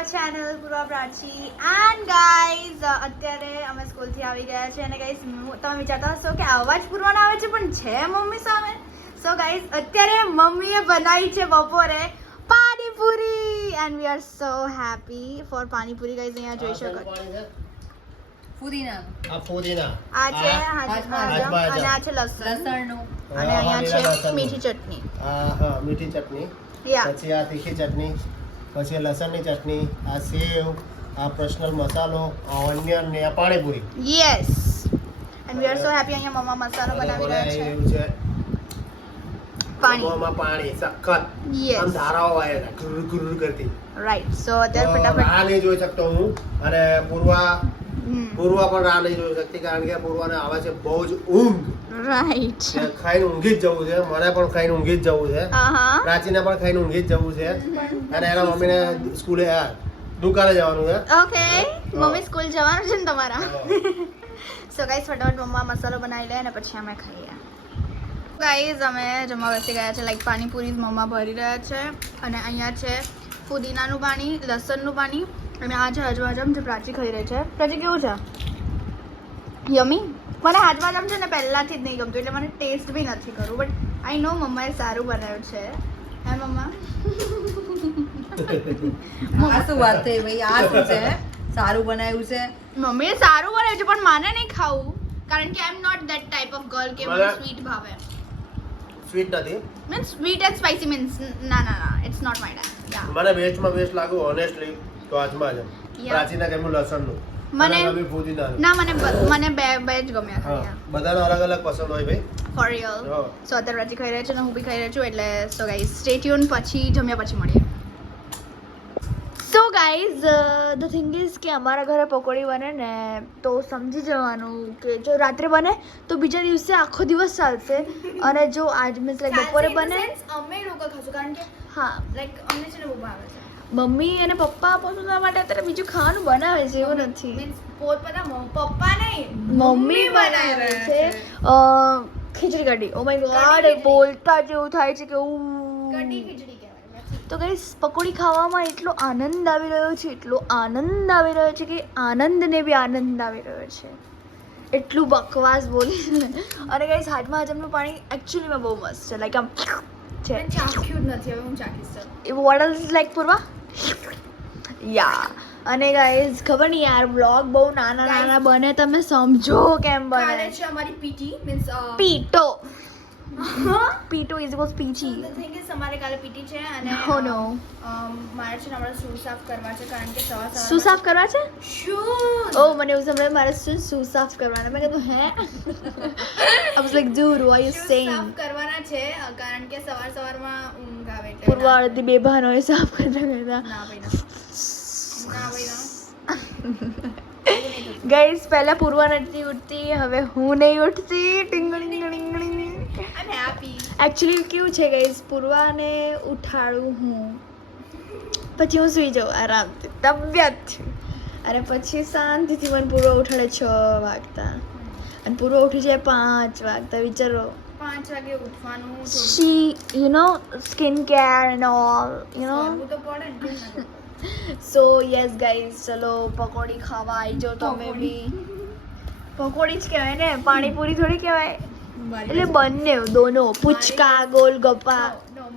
our channel Purva Prachi and guys અત્યારે અમે સ્કૂલથી આવી ગયા છે અને ગાઈઝ તમે વિચારતા હશો કે અવાજ પૂર્વાનો આવે છે પણ છે મમ્મી સામે. સો ગાઈઝ અત્યારે મમ્મીએ બનાવી છે બપોરે panipuri and we are so happy four panipuri. Guys અહીંયા જોઈ શકો ફુદીના આ છે હાજમ અને આ છે લસણનું અને અહીંયા છે મીઠી ચટણી. હા મીઠી ચટણી, પછી આ તીખી ચટણી, પછી લસણની ચટણી, આ સેવ, આ પર્સનલ મસાલો, આ ઓનિયન ને આ panipuri. Yes and we are so happy. અહીંયા મમ્મા મસાલો બનાવી રહ્યા છે. પાણીમાં પાણી સખત યસ આમ ધારાઓ આવે ગુર ગુર કરતી. રાઈટ. સો અત્યારે ફટાફટ રાહ નહીં જોઈ શકતો હું અને પૂર્વા પણ રાહ નહીં જોઈ શકતી કારણ કે પૂર્વાને આવે છે બહુ જ ઊંઘ. રાઈટ. ખાઈને ઊંઘી જ જવું છે, મને પણ ખાઈને ઊંઘી જ જવું છે, પ્રાચીને પણ ખાઈને ઊંઘી જ જવું છે અને એના મમ્મીને સ્કૂલે દુકાને જવાનું છે. ઓકે મમ્મી સ્કૂલ જવાનું છે ને તમારા. સો ગાઈસ ફટાફટ મમ્મા મસાલો બનાવી લે અને પછી અમે ખાઈએ. ગાઈઝ અમે જમવા બેસી ગયા છે. લાઈક પાણીપુરી મમ્મા ભરી રહ્યા છે અને અહીંયા છે ફુદીનાનું પાણી, લસણનું પાણી અને આ છે હજવાજમ જે પ્રાચી ખાઈ રહી છે. પ્રાચી કેવું છે? યમી. મને હાજવાજમ છે ને પહેલાંથી જ નહીં ગમતું એટલે મને ટેસ્ટ બી નથી કરવું બટ આઈ નો મમ્માએ સારું બનાવ્યું છે. હે મમ્મા? આ શું વાત થઈ ભાઈ? આ શું છે? સારું બનાવ્યું છે. મમ્મીએ સારું બનાવ્યું છે પણ માને નહીં ખાવું કારણ કે I am not that type of girl કે મને સ્વીટ ભાવે. સ્વીટ નથી means sweet and spicy means ના ઇટ્સ નોટ માય ટાઈપ. યા મને બેસ્ટમાં બેસ્ટ લાગ્યું ઓનેસ્ટલી તો આજમાં જ પ્રાચીના ગમ્યું લસણનું, મને ગમ્યું ફુદીનાનું. ના મને બે જ ગમ્યા ખાલી. બધાનો અલગ અલગ પસંદ હોય ભાઈ. Four real. સો અત્યારે રાજી ખાઈ રહ્યા છે અને હું બી ખાઈ રહી છું એટલે સો ગાઈઝ સ્ટે ટ્યુન. પછી જમ્યા પછી મળીએ. So guys the thing is કે અમારા ઘરે પકોડી બને ને તો સમજી જવાનું કે જો રાત્રે બને તો બીજા દિવસે આખો દિવસ ચાલશે અને જો આજ મીન્સ લાઈક બપોરે બને અમે લોકો ખાશું કારણ કે હા લાઈક અમને છે ને બહુ ભાવે છે. મમ્મી અને પપ્પા પોતાના માટે અત્યારે બીજું ખાવાનું બનાવે છે એવું નથી. મીન્સ પપ્પા નહીં મમ્મી બનાવે છે khichdi kadhi. Oh my God બોલતા જેવું થાય છે કે કઢી ખીચડી તો ગાઈસ પકોડી ખાવામાં એટલો આનંદ આવી રહ્યો છે, એટલો આનંદ આવી રહ્યો છે કે આનંદને બી આનંદ આવી રહ્યો છે. એટલું બકવાસ બોલી અને ગાઈસ હાથમાં હજમનું પાણી એકચ્યુઅલીમાં બહુ મસ્ત છે. લાઈક આમ છે ચાખ્યું જ નથી. હવે હું ચાખીશ. વોટ ઇઝ લાઈક પૂર્વા યા. અને ગાઈસ ખબર નહીં યાર વ્લોગ બહુ નાના બને તમે સમજો કેમ બને છે. અમારી પીટી મીન્સ પીટો પીટો is was PT. The thing is અમારે કાલે પીટી છે અને નો મારે છે ને હમણાં શૂ સાફ કરવા છે કારણ કે સવાર શું સાફ કરવા છે? શૂઝ. ઓ મને એવું સમજાય મારે શૂ સાફ કરવાના. મેં કીધું હે I was like dude what you saying? સાફ કરવાના છે કારણ કે સવારમાં ઊંઘ આવે એટલે પૂર્વા અડધી બેભાન હોય સાફ કરતા ના ભાઈ ગાઈસ પહેલા પૂર્વા નથી ઉઠતી હવે હું નહીં ઉઠતી. ટીંગણી એકચ્યુઅલી કેવું છે ગાઈસ પૂર્વાને ઉઠાડું હું પછી હું સુઈ જાઉં આરામથી તબિયત અને પછી શાંતિથી મને પૂર્વા ઉઠાડે 6 વાગતા અને પૂર્વા ઉઠી જાય 5 વાગતા. વિચારો 5 વાગે ઉઠવાનું. She you know skin care and all you know so yes guys ચલો પકોડી ખાવા આવી જાઓ તમે બી. પકોડી જ કહેવાય ને પાણીપુરી થોડી કહેવાય. એટલે બંને દોનો પુચકા ગોલગપ્પા.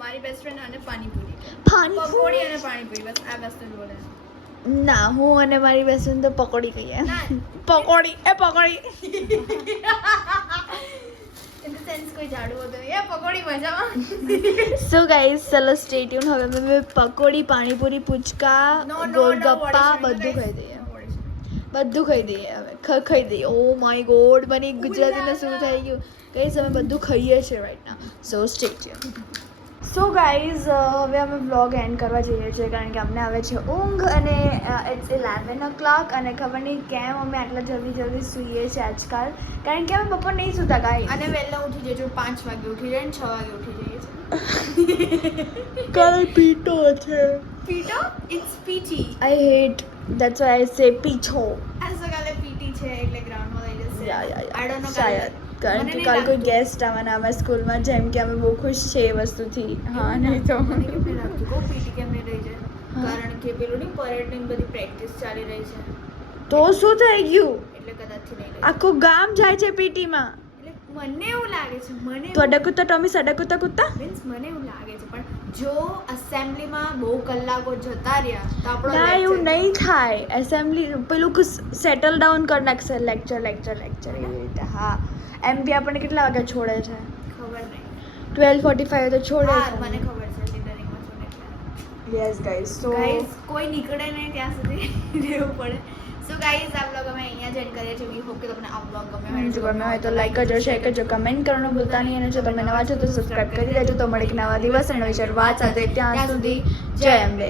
મારી બેસ્ટ ફ્રેન્ડ અને પાણીપુરી પકોડી અને પાણીપુરી બસ આ વસ્તુ બોલે. ના હું અને મારી બેસ્ટ ફ્રેન્ડ તો પકોડી કહીએ. પકોડી કોઈ જાડું હતું એ પકોડી મજામાં. સો ગાઈઝ ચલો સ્ટે ટ્યુન. હવે અમે પકોડી પાણીપુરી પુચકા ગોલગપ્પા બધું ખાઈ દઈએ હવે ખાઈ દઈએ. ઓ માય ગોડ મને ગુજરાતીને શું થઈ ગયું ગાઈઝ અમે બધું ખાઈએ છીએ રાઈટ નાઉ. સો સ્ટે ટ્યુન. સો ગાઈઝ હવે અમે વ્લોગ એન્ડ કરવા જઈએ છીએ કારણ કે અમને આવે છે ઊંઘ અને ઇટ્સ 11 o'clock અને ખબર નહીં કેમ અમે આટલા જલ્દી સૂઈએ છીએ આજકાલ કારણ કે અમે બપોર નહીં સૂતા ગાઈઝ અને વહેલા ઉઠી જઈએ 5 વાગે ઉઠી જાય ને 6 વાગે ઉઠી જઈએ છીએ. કાલ પીટો છે. પીટો it's PT. I hate that's why I say પીછો. એઝ કાલે પીટી છે એટલે ગ્રાઉન્ડમાં લઈ જશે. યા આઈ ડોન્ટ નો શાયદ કારણ કે કાલ કોઈ ગેસ્ટ આવવાના અમારા સ્કૂલમાં જેમ કે અમે બહુ ખુશ છે એ વસ્તુથી. હા નહીં તો મને કેમ નહીં લાગતું પીટી કેમ નહીં રહી જાય કારણ કે પેલું ની પરેડની બધી પ્રેક્ટિસ ચાલી રહી છે તો શું થઈ ગયું? એટલે કદાચથી નહીં લે. આખું ગામ જાય છે પીટી માં. એટલે મને એવું લાગે છે તો અડકુતા ટોમી સડકુતા કુત્તા. મીન્સ મને એવું લાગે છે પણ જો એસેમ્બલીમાં બહુ કલાકો જતા રહ્યા તો આપણો ના એવું નહીં થાય. એસેમ્બલી પેલું સેટલ ડાઉન કરી નાખશે લેક્ચર એવી રીતે. હા એમ બી આપણને કેટલા વાગે છોડે છે? ખબર નહીં. 12:45 તો છોડે હા છે. મને ખબર છે લિટરિંગમાં છો એટલે યસ ગાઈસ. સો ગાઈઝ કોઈ નીકળે નહીં ત્યાં સુધી રહેવું પડે. સો ગાઈઝ આ બ્લોગ અમે અહીંયા જ એન્ડ કરીએ છીએ. વી હોપ કે તમને આ બ્લોગ ગમ્યો હોય. જો ગમ્યો હોય તો લાઈક કરજો, શેર કરજો, કમેન્ટ કરવાનું ભૂલતા નહીં. અને જો તમે નવા છો તો સબસ્ક્રાઇબ કરી દેજો. તો મળે એક નવા દિવસ અને નવી શરૂઆત સાથે. ત્યાં સુધી જય અંબે.